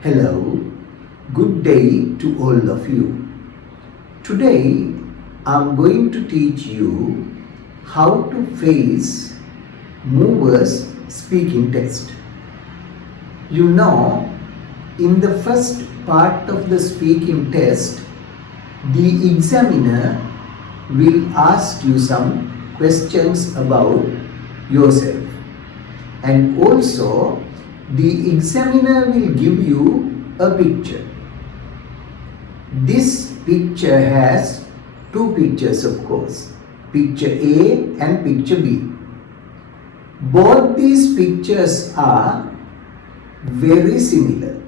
Hello, good day to all of you. Today I'm going to teach you how to face movers speaking test. You know, in the first part of the speaking test, the examiner will ask you some questions about yourself, and also the examiner will give you a picture. This picture has two pictures, of course, picture A and picture B. Both these pictures are very similar.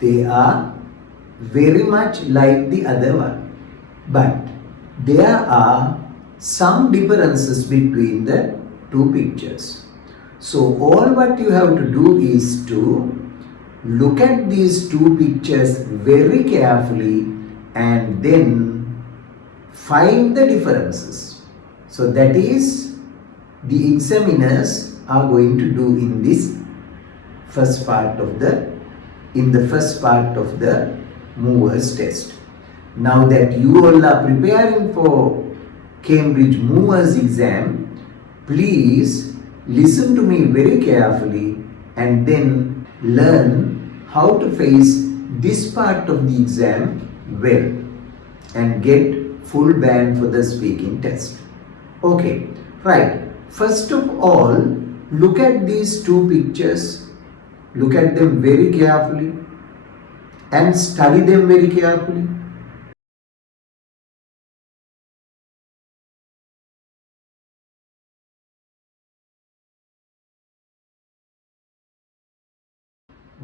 They are very much like the other one, but there are some differences between the two pictures. So all what you have to do is to look at these two pictures very carefully and then find the differences. So that is the examiners are going to do in this first part of the movers test. Now that you all are preparing for Cambridge movers exam, please listen to me very carefully and then learn how to face this part of the exam well and get full band for the speaking test. Okay, right. First of all, look at these two pictures. Look at them very carefully and study them very carefully.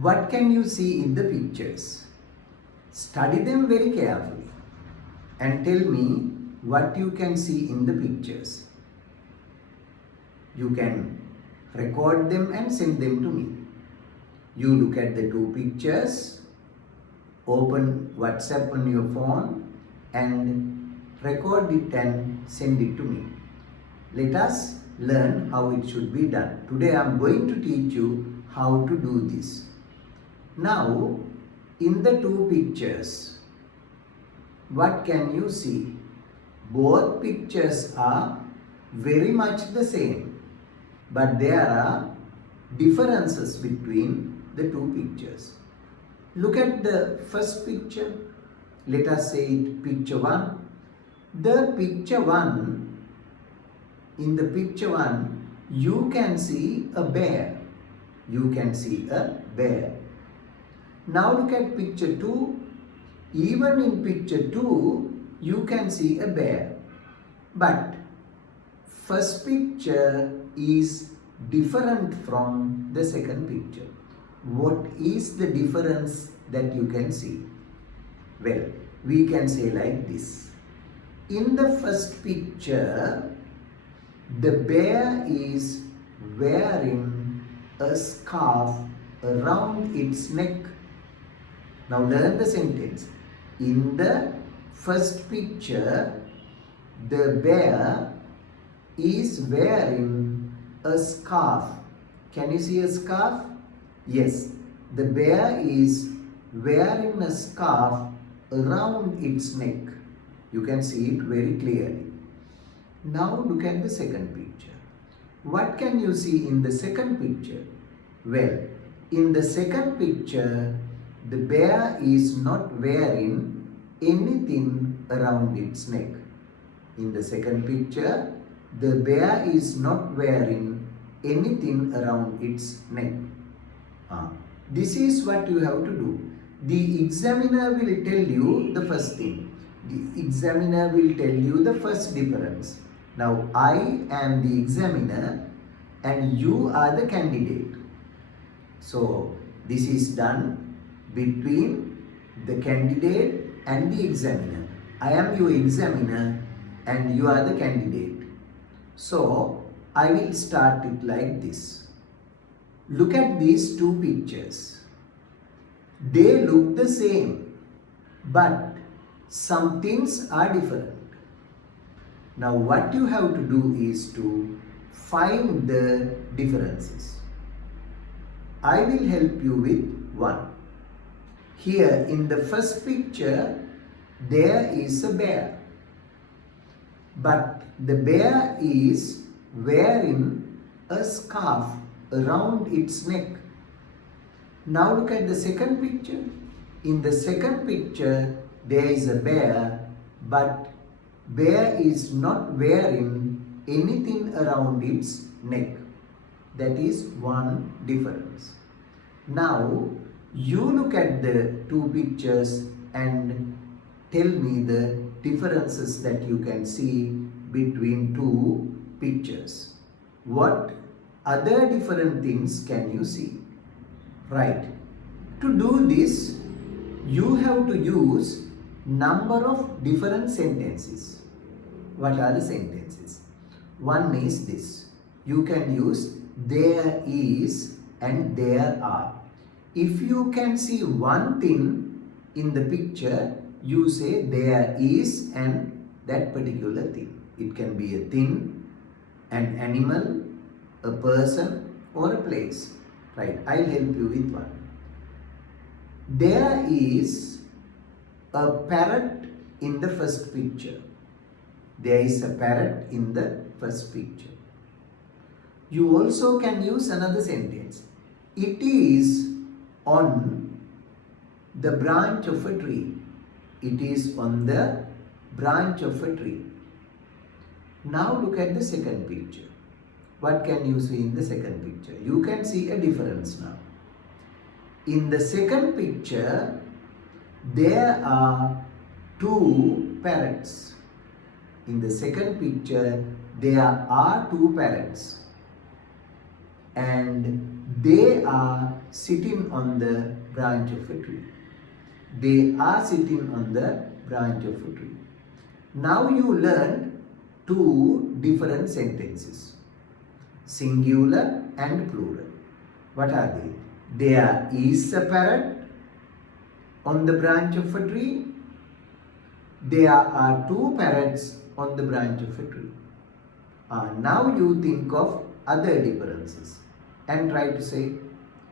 What can you see in the pictures? Study them very carefully and tell me what you can see in the pictures. You can record them and send them to me. You look at the two pictures, open WhatsApp on your phone and record it and send it to me. Let us learn how it should be done. Today I am going to teach you how to do this. Now, in the two pictures, what can you see? Both pictures are very much the same, but there are differences between the two pictures. Look at the first picture. Let us say it picture 1. In the picture 1, you can see a bear. You can see a bear. Now look at picture 2. Even in picture 2, you can see a bear. But first picture is different from the second picture. What is the difference that you can see? Well, we can say like this. In the first picture, the bear is wearing a scarf around its neck. Now learn the sentence. In the first picture, the bear is wearing a scarf. Can you see a scarf? Yes, the bear is wearing a scarf around its neck. You can see it very clearly. Now look at the second picture. What can you see in the second picture? Well, in the second picture, the bear is not wearing anything around its neck. In the second picture, the bear is not wearing anything around its neck. This is what you have to do. The examiner will tell you the first thing. The examiner will tell you the first difference. Now, I am the examiner and you are the candidate. So, this is done between the candidate and the examiner. I am your examiner and you are the candidate. So, I will start it like this. Look at these two pictures. They look the same, but some things are different. Now what you have to do is to find the differences. I will help you with one. Here in the first picture, there is a bear. But the bear is wearing a scarf around its neck. Now look at the second picture. In the second picture, there is a bear, but bear is not wearing anything around its neck. That is one difference. Now you look at the two pictures and tell me the differences that you can see between two pictures. What other different things can you see? Right. To do this, you have to use number of different sentences. What are the sentences? One is this. You can use there is and there are. If you can see one thing in the picture, you say there is and that particular thing. It can be a thing, an animal, a person, or a place. Right, I'll help you with one. There is a parrot in the first picture. There is a parrot in the first picture. You also can use another sentence. It is on the branch of a tree. It is on the branch of a tree. Now look at the second picture. What can you see in the second picture? You can see a difference now. In the second picture, there are two parrots. In the second picture, there are two parrots. And they are sitting on the branch of a tree. They are sitting on the branch of a tree. Now you learned two different sentences. Singular and plural. What are they? There is a parrot on the branch of a tree. There are two parrots on the branch of a tree. Now you think of other differences and try to say,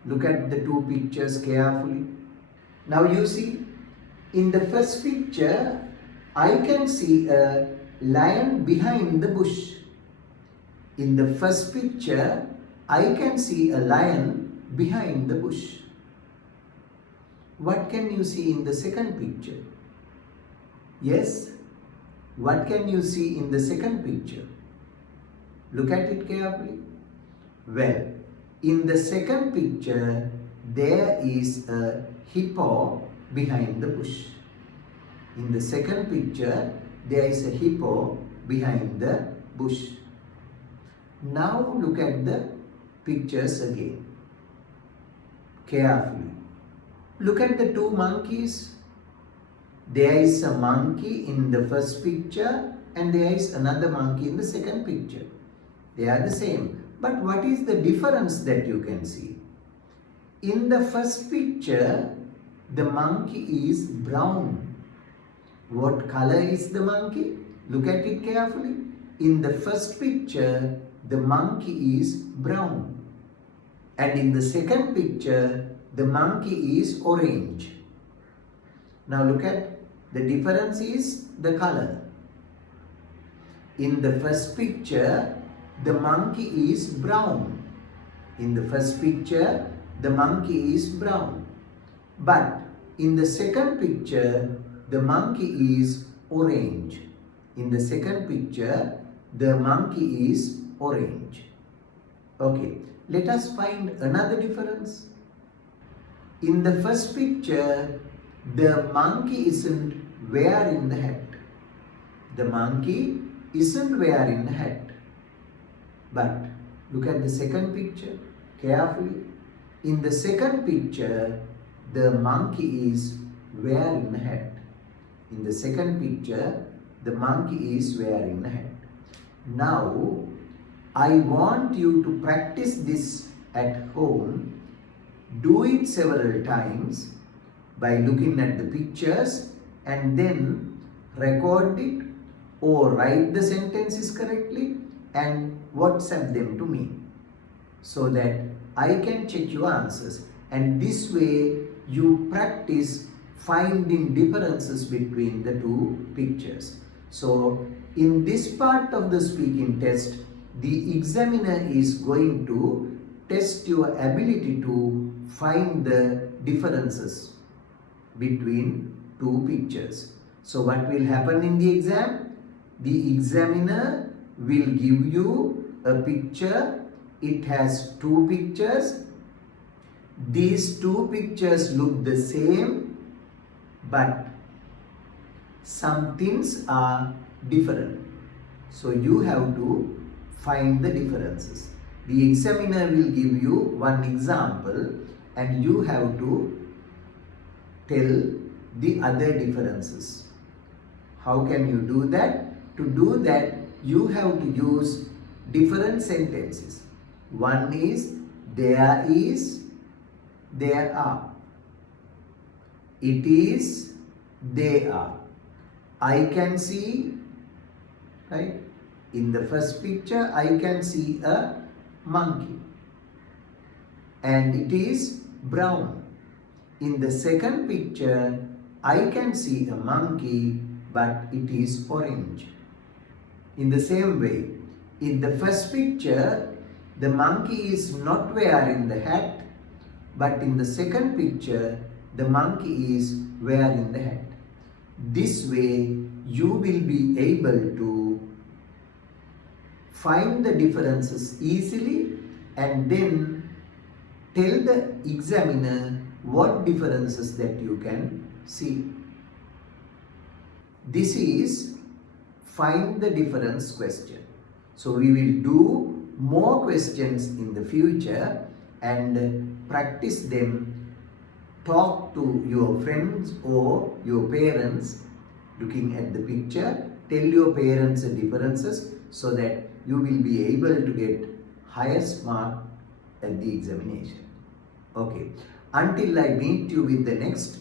look at the two pictures carefully. Now you see, in the first picture, I can see a lion behind the bush. In the first picture, I can see a lion behind the bush. What can you see in the second picture? Yes? What can you see in the second picture? Look at it carefully. Well, in the second picture, there is a hippo behind the bush. In the second picture, there is a hippo behind the bush. Now look at the pictures again. Carefully. Look at the two monkeys. There is a monkey in the first picture and there is another monkey in the second picture. They are the same. But what is the difference that you can see? In the first picture, the monkey is brown. What color is the monkey? Look at it carefully. In the first picture, the monkey is brown. And in the second picture, the monkey is orange. Now look at the difference is the color. In the first picture, the monkey is brown. In the first picture, the monkey is brown. But in the second picture, the monkey is orange. In the second picture, the monkey is orange. Okay, let us find another difference. In the first picture, the monkey isn't wearing the hat. The monkey isn't wearing the hat. But look at the second picture carefully. In the second picture, the monkey is wearing a hat. In the second picture, the monkey is wearing a hat. Now, I want you to practice this at home. Do it several times by looking at the pictures and then record it or write the sentences correctly and WhatsApp them to me so that I can check your answers, and this way you practice finding differences between the two pictures. So in this part of the speaking test, the examiner is going to test your ability to find the differences between two pictures. So what will happen in the exam? The examiner will give you a picture. It has two pictures. These two pictures look the same, but some things are different. So you have to find the differences. The examiner will give you one example and you have to tell the other differences. How can you do that? To do that, you have to use different sentences. One is there is, there are. It is, they are. I can see, right? In the first picture, I can see a monkey and it is brown. In the second picture, I can see a monkey but it is orange. In the same way, in the first picture, the monkey is not wearing the hat, but in the second picture, the monkey is wearing the hat. This way, you will be able to find the differences easily and then tell the examiner what differences that you can see. This is find the difference question. So we will do more questions in the future and practice them. Talk to your friends or your parents looking at the picture. Tell your parents the differences so that you will be able to get highest mark at the examination. Okay. Until I meet you with the next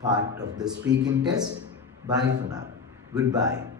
part of the speaking test, bye for now. Goodbye.